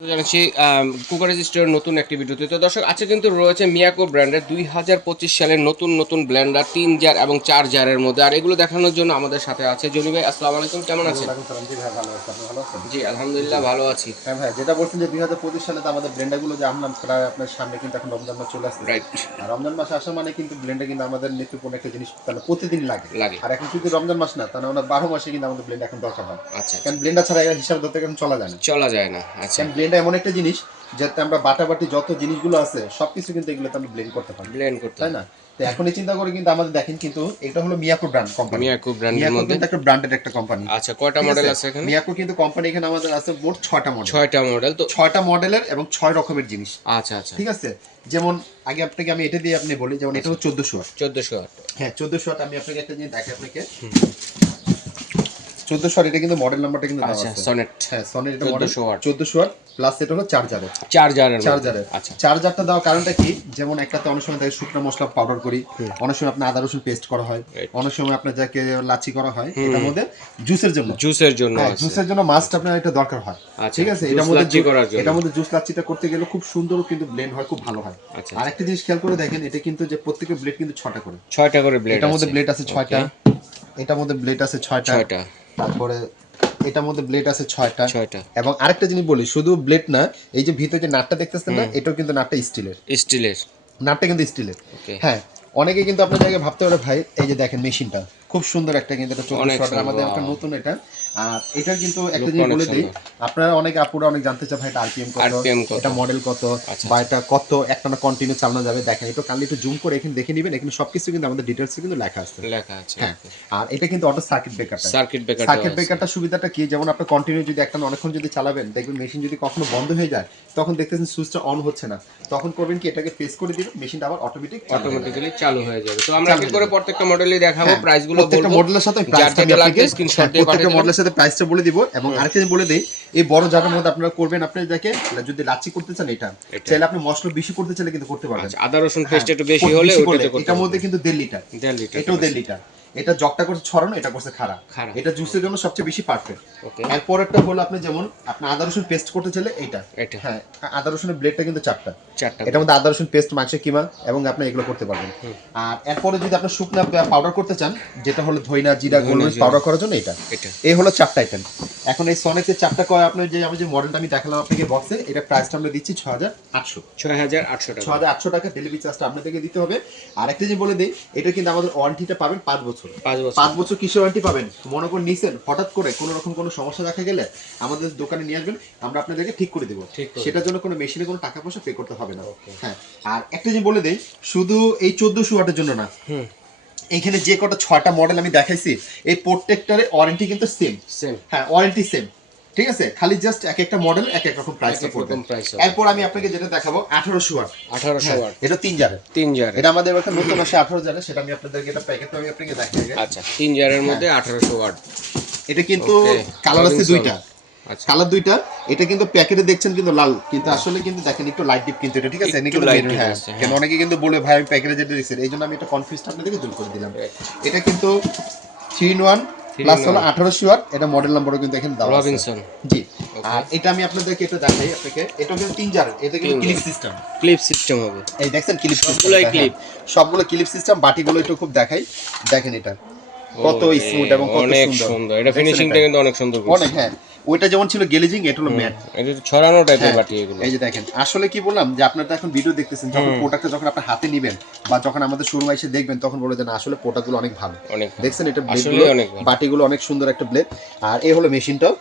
জানাচ্ছি কুকার রেজিস্টারের নতুন একটি ভিডিওতে। তো দর্শক, আজকে কিন্তু রয়েছে মিয়াকো ব্র্যান্ডের 2025 সালের নতুন নতুন ব্লেন্ডার 3 জার এবং 4 জারের মধ্যে। আর এগুলো দেখানোর জন্য আমাদের সাথে আছে জনি ভাই। আসসালামু আলাইকুম, কেমন আছেন? জি ভাই, ভালো আছি। আপনি ভালো আছেন? জি আলহামদুলিল্লাহ ভালো আছি। হ্যাঁ ভাই, যেটা বলছেন যে 2025 সালে তো আমাদের ব্লেন্ডারগুলো যে আনলাম, প্রায় আপনার সামনে কিন্তু এখন রমজান মাস চলে আসছে। রাইট। আর রমজান মাস আসা মানে কিন্তু ব্লেন্ডার কিন্তু আমাদের নিত্যপূর্ণ একটা জিনিস, তাহলে প্রতিদিন লাগে। লাগে। আর এখন কিন্তু রমজান মাস না, তাহলে আমরা 12 মাসে কিন্তু আমাদের ব্লেন্ডার এখন দরকার হয়। আচ্ছা কারণ ব্লেন্ডার ছাড়া এর হিসাব ধরতে এখন চলা যায় না। চলা যায় না। আচ্ছা, কারণ ব্লেন্ডার এমন একটা জিনিস যাতে আমরা বাটাবাটি যত জিনিসগুলো আছে সবকিছু কিন্তু এগুলোতে আমরা ব্লেন্ড করতে পারি, ব্লেন্ড করতে তাই না? তো এখনই চিন্তা করে কিন্তু আমাদের দেখেন, কিন্তু এটা হলো মিয়াকো ব্র্যান্ড কোম্পানি। মিয়াকো ব্র্যান্ডের মিয়াকো মধ্যে। কিন্তু একটা ব্র্যান্ডেড একটা কোম্পানি। আচ্ছা, কয়টা মডেল আছে এখানে? মিয়াকো কিন্তু কোম্পানি এখানে আমাদের আছে মোট 6টা মডেল। 6টা মডেল। তো 6টা মডেলের এবং 6 রকমের জিনিস। আচ্ছা আচ্ছা, ঠিক আছে, যেমন আগে আপনাকে আমি এটা দিয়ে আপনি বলি, যেমন এটা হচ্ছে 1400 ওয়াট। 1400 ওয়াট। হ্যাঁ 1400 ওয়াট। আমি আপনাকে একটা জিনিস দেখাই আপনাকে। 1400 ওয়াট, এটা কিন্তু মডেল নাম্বারটা কিন্তু দেওয়া আচ্ছা, আছে। সনেট। হ্যাঁ সনেট, এটা মডেল 1400 ওয়াট। 1400 ওয়াট প্লাস এটা হলো চার্জারের। 4 জারের মধ্যে। চার্জারের। আচ্ছা, চার্জারটা দেওয়ার কারণটা কি, যেমন একটাতে অনেক সময় থাকে শুকনো মশলা পাউডার করি, অনেক সময় আপনার আদা রসুন পেস্ট করা হয়, Right. অনেক সময় আপনার যাকে লাচি করা হয়, এটার মধ্যে জুসের জন্য। জুসের জন্য হ্যাঁ আছে। জুসের জন্য মাস্ট আপনার এটা দরকার হয়। আচ্ছা, ঠিক আছে, juice এটার মধ্যে লাচ্ছি করার জন্য। এটার মধ্যে জুস লাচ্ছিটা করতে গেলে খুব সুন্দর কিন্তু ব্লেন্ড হয়, খুব ভালো হয়। আচ্ছা, আর একটা জিনিস খেয়াল করে দেখেন, এটা কিন্তু যে প্রত্যেকটা ব্লেড কিন্তু 6টা করে। 6টা করে ব্লেড আছে। এটার মধ্যে ব্লেড আছে 6টা, এটার মধ্যে ব্লেড আছে 6টা, 6টা। তারপরে এটার মধ্যে ব্লেড আছে 6টা। 6টা। এবং আরেকটা জিনিস বলি, শুধু ব্লেড না, এই যে ভিতরে যে নাটটা দেখতেছেন না, এটাও কিন্তু নাটটা স্টিলের। স্টিলের। নাটটা কিন্তু স্টিলের। ওকে। হ্যাঁ, অনেকে কিন্তু আপনার জায়গায় ভাবতে পারে ভাই, এই যে দেখেন মেশিনটা খুব সুন্দর একটা, কিন্তু এটা 1400 ওয়াটের আমাদের একটা নতুন এটা। আর এটার কিন্তু একটা জিনিস বলে দেই, আপনারা অনেক আপুরা অনেক জানতে চান ভাই এটা আরপিএম কত, এটা মডেল কত, বা এটা কত একটানা কন্টিনিউ চালানো যাবে। দেখেন একটু কালকে একটু জুম করে এখানে দেখে নেবেন, এখানে সবকিছু কিন্তু আমাদের ডিটেইলসে কিন্তু লেখা আছে। লেখা আছে। হ্যাঁ, আর এটা কিন্তু অটো সার্কিট ব্রেকারটা। Circuit breaker. সার্কিট ব্রেকারটা সুবিধাটা কি, যেমন আপনি কন্টিনিউ যদি একটা অনেকক্ষণ যদি চালাবেন, দেখবেন মেশিন যদি কখনো বন্ধ হয়ে যায়, তখন দেখতেছেন সুইচটা অন হচ্ছে না, তখন করবেন কি, এটাকে প্রেস করে দিবেন, মেশিনটা আবার অটোমেটিক্যালি চালু হয়ে যাবে। তো আমরা কি করে প্রত্যেকটা মডেলই দেখাবো, প্রাইসগুলো বলবো। প্রত্যেকটা মডেলের সাথে প্রাইসটা আমি আপনাকে স্ক্রিনশট দিয়ে পাঠিয়ে প্রত্যেকটা দিবেন। মডেলের সাথে প্রাইসটা বলে দিব। এবং আরেকটা জিনিস বলে দেই, এই বড় জায়গার মধ্যে আপনারা করবেন, আপনি দেখে যদি লাচ্ছি করতে চান, এটা চাইলে আপনি মশলা বেশি করতে চাইলে কিন্তু করতে পারবেন। আচ্ছা, আদা রসুন পেস্ট একটু বেশি হলে ওটাতে করতে। এটার মধ্যে কিন্তু 1.5 লিটার, 1.5 লিটার, এটাও 1.5 লিটার। এটা জগটা করছে ছড়ানো, এটা করছে খাড়া। এটা জুসের জন্য সবচেয়ে বেশি পারফেক্ট। এরপর একটা হলো, আপনি যেমন আপনি আদা রসুন পেস্ট করতে চাইলে এইটা। হ্যাঁ, আদা রসুনের ব্লেডটা কিন্তু 4টা। এটার মধ্যে আদা রসুন পেস্ট, মাংসের কিমা এবং আপনি এগুলো করতে পারবেন। আর এরপরে যদি আপনি শুকনো পাউডার করতে চান, যেটা হলো ধইনা জিরা গোলমরিচ পাউডার করার জন্য এটা। এই হলো 4টা আইটেম। এখন এই সনেক্সের 4টা কয় আপনার, যে আমি যে মডেলটা আমি দেখালাম আপনাকে বক্সে, এটা প্রাইসটা আমরা দিচ্ছি 6800। 6800 টাকা। 6800 টাকা ডেলিভারি চার্জটা আপনাদেরকে দিতে হবে। আর একটা যে বলে দেই, এটা কিন্তু আমাদের ওয়ারেন্টিটা পাবেন 5 বছর। 5 বছর কিসের ওয়ারেন্টি পাবেন, মনে করে নিছেন, হঠাৎ করে কোনো রকম কোনো সমস্যা দেখা গেলে আমাদের দোকানে নিয়ে আসবেন, আমরা আপনাদেরকে ঠিক করে দেবো। সেটার জন্য কোনো মেশিনে কোনো টাকা পয়সা পে করতে হবে না। হ্যাঁ, আর একটা যে বলে দেই, শুধু এই 1400 ওয়াটের জন্য না, এইখানে যে কটা 6টা মডেল আমি দেখাইছি, এই প্রত্যেকটারে ওয়ারেন্টি কিন্তু সেম। হ্যাঁ, ওয়ারেন্টি সেম। ঠিক আছে, খালি জাস্ট এক একটা মডেল এক এক রকম প্রাইস পড়বে। এরপর আমি আপনাকে যেটা দেখাবো 1800 ওয়াট। 1800 ওয়াট। এটা 3 জারের। 3 জারের। এটা আমাদের একটা নতুন আসে 18 জারের, সেটা আমি আপনাদেরকে এটা প্যাকেটটা আমি আপনাকে দেখাই। আচ্ছা, 3 জারের মধ্যে 1800 ওয়াট। এটা কিন্তু কালার আছে দুইটা। আচ্ছা, কালার দুইটা। এটা কিন্তু প্যাকেটে দেখছেন কিন্তু লাল, কিন্তু আসলে কিন্তু দেখেন একটু লাইট ডিপ কিন্তু এটা। ঠিক আছে, একটু লাইট ডিপ আছে। কেন অনেকে কিন্তু বলে ভাই আমি প্যাকেটে যেটা দিয়েছি, এইজন্য আমি এটা কনফিউজড আপনাদেরকে দূর করে দিলাম। এটা কিন্তু 3 in 1 প্লাস হলো 1800 ওয়াট। এটা মডেল নাম্বারও কিন্তু এখানে দেওয়া আছে, রবিনসন। জি। আর এটা আমি আপনাদেরকে এটা দেখাই আপনাকে, এটা কিন্তু 3 জার। এটা কিন্তু ক্লিপ সিস্টেম। ক্লিপ সিস্টেম হবে। এই দেখছেন ক্লিপ সিস্টেম, সবগুলো ক্লিপ সিস্টেম। বাটিগুলো একটু খুব দেখাই, দেখেন এটা কত স্মুথ এবং কত সুন্দর। এটা ফিনিশিংটা কিন্তু অনেক সুন্দর অনেক। হ্যাঁ, ওইটা যেমন ছিল গ্লেজিং, এটা হলো ম্যাট। এটা ছড়ানো টাইপের বাটি এগুলো। এই যে দেখেন, আসলে কি বললাম যে আপনারা এখন ভিডিও দেখতেছেন, যখন প্রোডাক্টটা যখন আপনি হাতে নেবেন বা যখন আমাদের শোরুমে এসে দেখবেন, তখন বলে যে না আসলে প্রোডাক্টগুলো অনেক ভালো। দেখছেন এটা ব্লেডগুলো, বাটিগুলো অনেক সুন্দর একটা ব্লেড। আর এই হলো মেশিনটাও,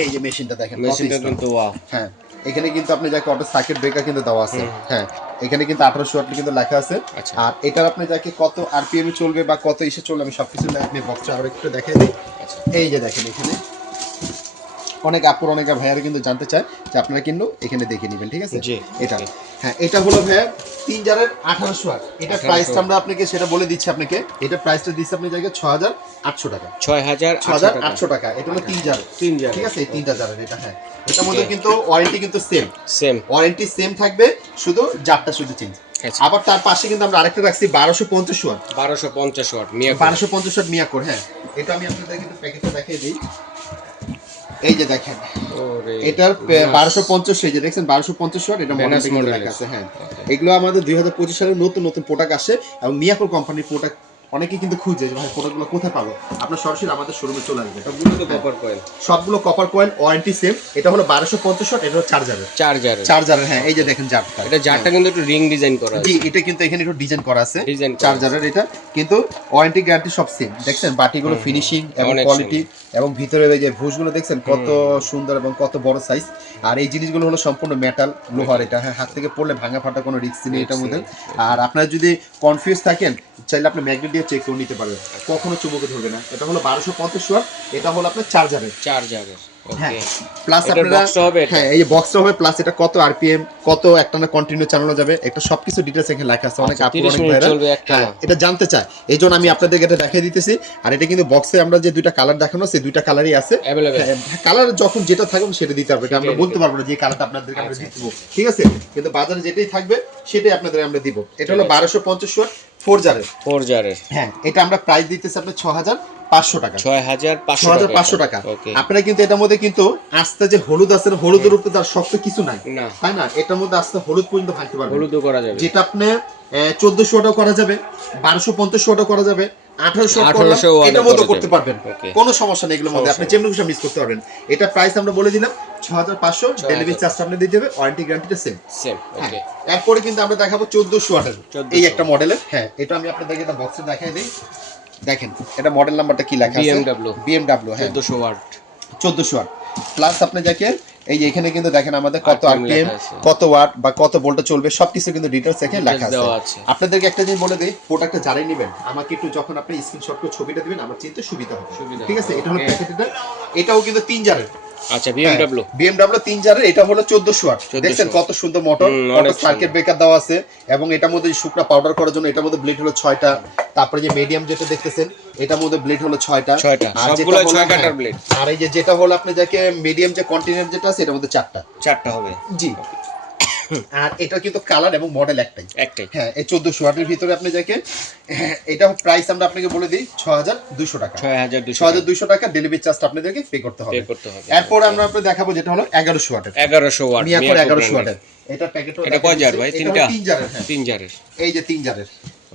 এই যে মেশিনটা দেখেন, মেশিনটা কিন্তু ওয়াও। হ্যাঁ, এখানে কিন্তু আপনি যাকে অটো সার্কিট ব্রেকার কিন্তু দেওয়া আছে। হ্যাঁ, এখানে কিন্তু 1800 ওয়াট কিন্তু লেখা আছে। আর এটার আপনি যাকে কত আরপিএম এ চলবে বা কত ইসে চলবে, আমি সবকিছু আপনি বক্সে আরো একটু দেখাই দিই। এই যে দেখেন, এখানে অনেক আপুর অনেক ভাইয়ারা কিন্তু জানতে চায় যে আপনারা কিন্তু এখানে দেখে নেবেন। ঠিক আছে, এটা। হ্যাঁ, এটা হলো ভাইয়া 3 জারের 1800 ওয়াট। এটা প্রাইসটা আমরা আপনাকে সেটা বলে দিচ্ছি আপনাকে। এটা প্রাইসটা দিচ্ছি আপনি জায়গায় 6800 টাকা। 6800 টাকা। এটা হলো 3 জার। ঠিক আছে, এই 3টা জারের এটা। হ্যাঁ, এটার মধ্যে কিন্তু ওয়ারেন্টি কিন্তু সেম ওয়ারেন্টি সেম থাকবে, শুধু জারটা শুধু চেঞ্জ। আবার তার পাশে কিন্তু আমরা আরেকটা রাখছি 1250 watt. 1250 watt Miyako. 1250 watt Miyako. হ্যাঁ, এটা আমি আপনাদের কিন্তু প্যাকেটটা দেখিয়ে দিই। এই যে দেখেন ওরে এটার 1250, এই যে দেখছেন 1250 ওয়াট, এটা মডেল model লেখা আছে। হ্যাঁ, এগুলো আমাদের 2025 সালের নতুন নতুন প্রোডাক্ট আসে, এবং মিয়াকো কোম্পানির প্রোডাক্ট অনেকেই কিন্তু খুঁজে যে ভাই প্রোডাক্টগুলো কোথায় পাবো, আপনার সরাসরি আমাদের শোরুমে চলে আসবে। সবগুলো তো কপার কয়েল, সবগুলো কপার কয়েল, ওয়ারেন্টি সেম। এটা হলো 1250 ওয়াট, এটা হলো চার্জারের। হ্যাঁ, এই যে দেখেন জারটা, এটা জারটা কিন্তু একটু রিং ডিজাইন করা আছে। জি, এটা কিন্তু এখানে একটু ডিজাইন করা আছে ডিজাইন চার্জারের। এটা কিন্তু ওয়ারেন্টি গ্যারান্টি সব সেম। দেখছেন বাটিগুলো ফিনিশিং এবং অনেক কোয়ালিটি, এবং ভিতরে এই যে ভুজগুলো দেখছেন কত সুন্দর এবং কত বড় সাইজ। আর এই জিনিসগুলো হলো সম্পূর্ণ মেটাল, লোহার। এটা হ্যাঁ, হাত থেকে পড়লে ভাঙা ফাটা কোনো রিস্ক নেই এটার মধ্যে। আর আপনারা যদি কনফিউজ থাকেন, চাইলে আপনি ম্যাগনেট দিয়ে চেক করে নিতে পারবেন, কখনো চুমুকে ধরবে না। এটা হলো 1250 ওয়াট, এটা হলো আপনার চার্জারের। ওকে, প্লাস এটার আপনারা বক্সটা হবে এটা? হ্যাঁ, এই যে বক্সটা হবে, প্লাস এটা কত আরপিএম, কত একটানা কন্টিনিউ চালানো যাবে, এটা সবকিছু ডিটেইলস এখানে লেখা আছে। অনেক আপু, অনেক ভাইরা এটা জানতে চায়, এইজন্য আমি আপনাদেরকে এটা দেখিয়ে দিতেছি। আর এটা কিন্তু বক্সে আমরা যে দুইটা কালার দেখানো, সেই দুইটা কালারই আছে अवेलेबल। কালার যখন যেটা থাকবে সেটা দিতে হবে, এটা আমরা বলতে পারবো না যে কালারটা আপনাদেরকে আমরা দিব, ঠিক আছে? কিন্তু বাজারে যেটাই থাকবে সেটাই আপনাদের আমরা দিব। এটা হলো 1250 ওয়াট, 4 জারের। হ্যাঁ, এটা আমরা প্রাইস দিতেছি আপনার 6500 টাকা। 6500 টাকা। আপনারা কিন্তু এটার মধ্যে কিন্তু আস্তে যে হলুদ আছে, হলুদের উপরে তার শক্ত কিছু নাই, তাই না? এটার মধ্যে আস্তে হলুদ পর্যন্ত ভাঙতে পারবেন, হলুদও করা যাবে, যেটা আপনি 1400 ওয়াটও করা যাবে, 1250 ওয়াটও করা যাবে, 1800 এটার মধ্যে করতে পারবেন, কোনো সমস্যা নেই। এগুলোর মধ্যে আপনি যেমন খুশি মিস করতে পারবেন। এটা প্রাইস আমরা বলে দিলাম 6500, ডেলিভারি চার্জ আপনি দিয়ে দেবে, ওয়ারেন্টি গ্যারান্টিটা সেম। ওকে, এরপরে কিন্তু আমরা দেখাবো 1400 ওয়াটের এই একটা মডেলের। হ্যাঁ, এটা আমি আপনাদেরকে একটা বক্সে দেখাই দেই। দেখেন এটা মডেল নাম্বারটা কি লেখা আছে, BMW। হ্যাঁ, 1400 ওয়াট প্লাস আপনি যাকে এই যে এখানে কিন্তু দেখেন আমাদের কত আরপিএম, কত ওয়াট বা কত ভোল্টে চলবে, সবকিছু কিন্তু ডিটেইলস এখানে লেখা আছে। আপনাদেরকে একটা জিনিস বলে দেই, প্রোডাক্টটা যারাই নেবেন আমাকে একটু যখন আপনি স্ক্রিনশট করে ছবিটা দিবেন, আমার চিনতে সুবিধা হবে, ঠিক আছে? এটা হলো প্যাকেটটা, এটাও কিন্তু 3 জারের। আচ্ছা, BMW 3 জারের। এটা হলো 1400 ওয়াট। দেখছেন কত সুন্দর মোটর, কত সার্কিট ব্রেকার দেওয়া আছে, এবং এটার মধ্যে শুকনা পাউডার করার জন্য এটার মধ্যে ব্লেড হলো 6টা। তারপরে যে মিডিয়াম যেটা দেখতেছেন, এটার মধ্যে ব্লেড হলো 6টা, সবগুলো 6 কাটার ব্লেড। আর এই যে যেটা হলো আপনি যাকে মিডিয়াম যে কন্টিনেন্ট যেটা আছে, এটার মধ্যে 4টা হবে। জি, আর এটা কিন্তু কালার এবং মডেল একটাই। হ্যাঁ, এই 1400 ওয়াটের ভিতরে আপনি যাকে এটা প্রাইস আমরা আপনাকে বলে দিই 6200 টাকা। 6200 টাকা ডেলিভারি চার্জ আপনাদেরকে পে করতে হবে। এরপর আমরা আপনাদের দেখাবো যেটা হলো 1100 ওয়াটের। মিয়াকোর 1100 ওয়াটের। এটা প্যাকেট, এটা কয় জার ভাই? 3টা। 3 জারের। হ্যাঁ, 3 জারের। এই যে 3 জারের।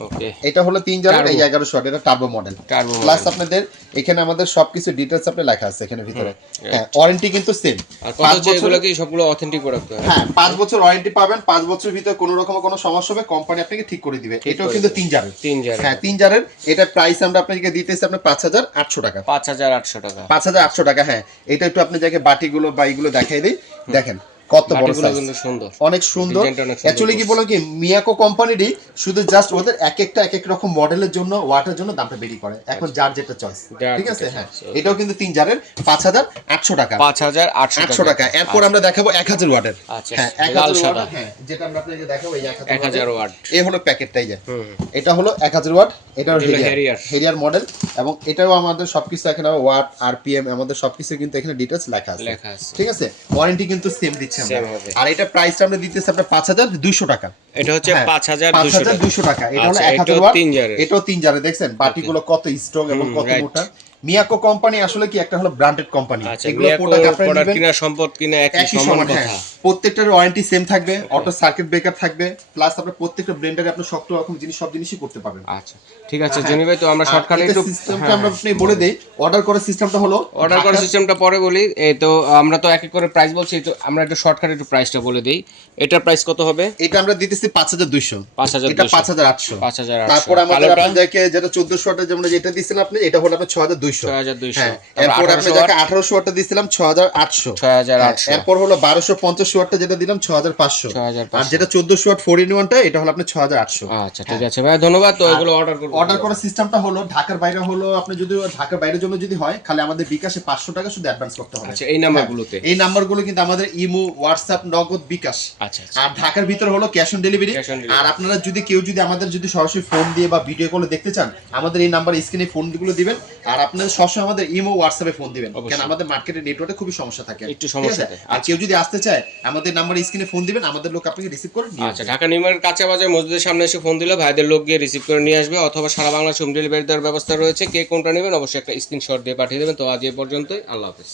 ওকে, এটা হলো 3 জারের, এই 1100 ওয়াট, এটা টার্বো মডেল। প্লাস আপনাদের এখানে আমাদের সবকিছু ডিটেইলস আপনি লেখা আছে এখানে ভিতরে। হ্যাঁ, ওয়ারেন্টি কিন্তু সেম। 5 বছর, এগুলো কি সবগুলো অথেন্টিক প্রোডাক্ট? হ্যাঁ, 5 বছর ওয়ারেন্টি পাবেন। 5 বছরের ভিতরে কোনো রকম কোনো সমস্যা হবে কোম্পানি আপনাকে ঠিক করে দিবে। এটাও কিন্তু 3 জারের। হ্যাঁ, 3 জারের। এটা প্রাইস আমরা আপনাকে দিতেছি আপনার 5800 টাকা। 5800 টাকা। হ্যাঁ, এটা একটু আপনি যাকে বাটিগুলো বা এইগুলো দেখাই দেই। দেখেন কত বড় সাইজ, অনেক সুন্দর। অ্যাকচুয়ালি কি বলো কি, মিয়াকো কোম্পানিরই শুধু জাস্ট ওদের এক এক রকম মডেলের জন্য, ওয়াটের জন্য দামটা বেরি করে, এখন যার যেটা চয়েস, ঠিক আছে? হ্যাঁ, এটাও কিন্তু 3 জারের, 5800 টাকা। 5800 টাকা। এরপর আমরা দেখাবো 1000 ওয়াটের। হ্যাঁ, 1000 ওয়াট। হ্যাঁ, যেটা আমরা আপনাকে দেখাবো এই 1000 ওয়াট। এই হলো প্যাকেটটাই যে, এটা হলো 1000 ওয়াট, এটা হলো হেরিয়ার মডেল, এবং এটাও আমাদের সবকিছু এখানে ওয়াট, আরপিএম, আমাদের সবকিছু কিন্তু এখানে ডিটেইলস লেখা আছে, ঠিক আছে? ওয়ারেন্টি কিন্তু সেম দিচ্ছে আমরা। আর এটা প্রাইসটা আমরা দিতেছি আপনার 5200 টাকা। এটা হচ্ছে 5200 টাকা। এটা হলো 1000 ওয়াট, এটাও 3 জারে। দেখছেন বাটিগুলো কত স্ট্রং এবং কত মোটা। মিয়াকো কোম্পানি আসলে কি একটা হলো ব্র্যান্ডেড কোম্পানি, এগুলো প্রোডাক্ট কিনা সম্পদ কিনা একই সমান কথা। প্রত্যেকটার ওয়ারেন্টি সেম থাকবে, অটো সার্কিট ব্রেকার থাকবে, প্লাস আপনার প্রত্যেকটা ব্লেন্ডারে আপনি শক্ত রকম জিনিস, সব জিনিসই করতে পারবেন। আচ্ছা, ঠিক আছে জনি ভাই, তো আমরা শর্টকাটে একটু সিস্টেমটা আমরা আপনি বলে দেই। অর্ডার করার সিস্টেমটা হলো, অর্ডার করার সিস্টেমটা পরে বলি। এই তো আমরা তো এক এক করে প্রাইস বলছি, তো আমরা একটু শর্টকাটে একটু প্রাইসটা বলে দেই। এটার প্রাইস কত হবে? এটা আমরা দিতেছি 5200। এটা 5800। তারপর আমাদের আপনাদেরকে যেটা 1400 ওয়াটের, যেমন যেটা দিছিলাম আপনি, এটা হলো আপনার 6200। এরপর আপনাদেরকে 1800 ওয়াটটা দিছিলাম 6800। এরপর হলো 1250 ওয়াটটা যেটা দিলাম 6500। আর যেটা 1400 ওয়াট 4 in 1টা, এটা হলো আপনার 6800। আচ্ছা, ঠিক আছে ভাই, ধন্যবাদ। তো এগুলো অর্ডার করার সিস্টেমটা হলো, ঢাকার বাইরে হলো আপনি যদি ঢাকার বাইরের জন্য যদি হয়, খালি আমাদের বিকাশে 500 টাকা শুধু অ্যাডভান্স করতে হবে। আচ্ছা, এই নাম্বারগুলোতে, এই নাম্বারগুলো কিন্তু আমাদের ইমো, হোয়াটসঅ্যাপ, নগদ, বিকাশ। আচ্ছা, আর ঢাকার ভিতর হলো ক্যাশ অন ডেলিভারি। আর আপনারা যদি কেউ যদি আমাদের যদি সরাসরি ফোন দিয়ে বা ভিডিও কলে দেখতে চান, আমাদের এই নাম্বার স্ক্রিনে ফোনগুলো দিবেন। আর আপনারা সবসময় আমাদের ইমো, হোয়াটসঅ্যাপে ফোন দিবেন, কারণ আমাদের মার্কেটে নেটওয়ার্কে খুবই সমস্যা থাকে, একটু সমস্যা। আর কেউ যদি আসতে চায়, আমাদের নাম্বার স্ক্রিনে ফোন দিবেন, আমাদের লোক আপনাকে রিসিভ করে নিয়ে আসবে। আচ্ছা, ঢাকা নিউ মার্কেট কাঁচা বাজার মসজিদের সামনে এসে ফোন দিলে ভাইদের লোক গিয়ে রিসিভ করে নিয়ে আসবে, অথবা সারা বাংলাদেশ হোম ডেলিভারি দেওয়ার ব্যবস্থা রয়েছে। কে কোনটা নেবেন অবশ্যই একটা স্ক্রিনশট দিয়ে পাঠিয়ে দেবেন। তো আজ এই পর্যন্তই, আল্লাহ হাফেজ।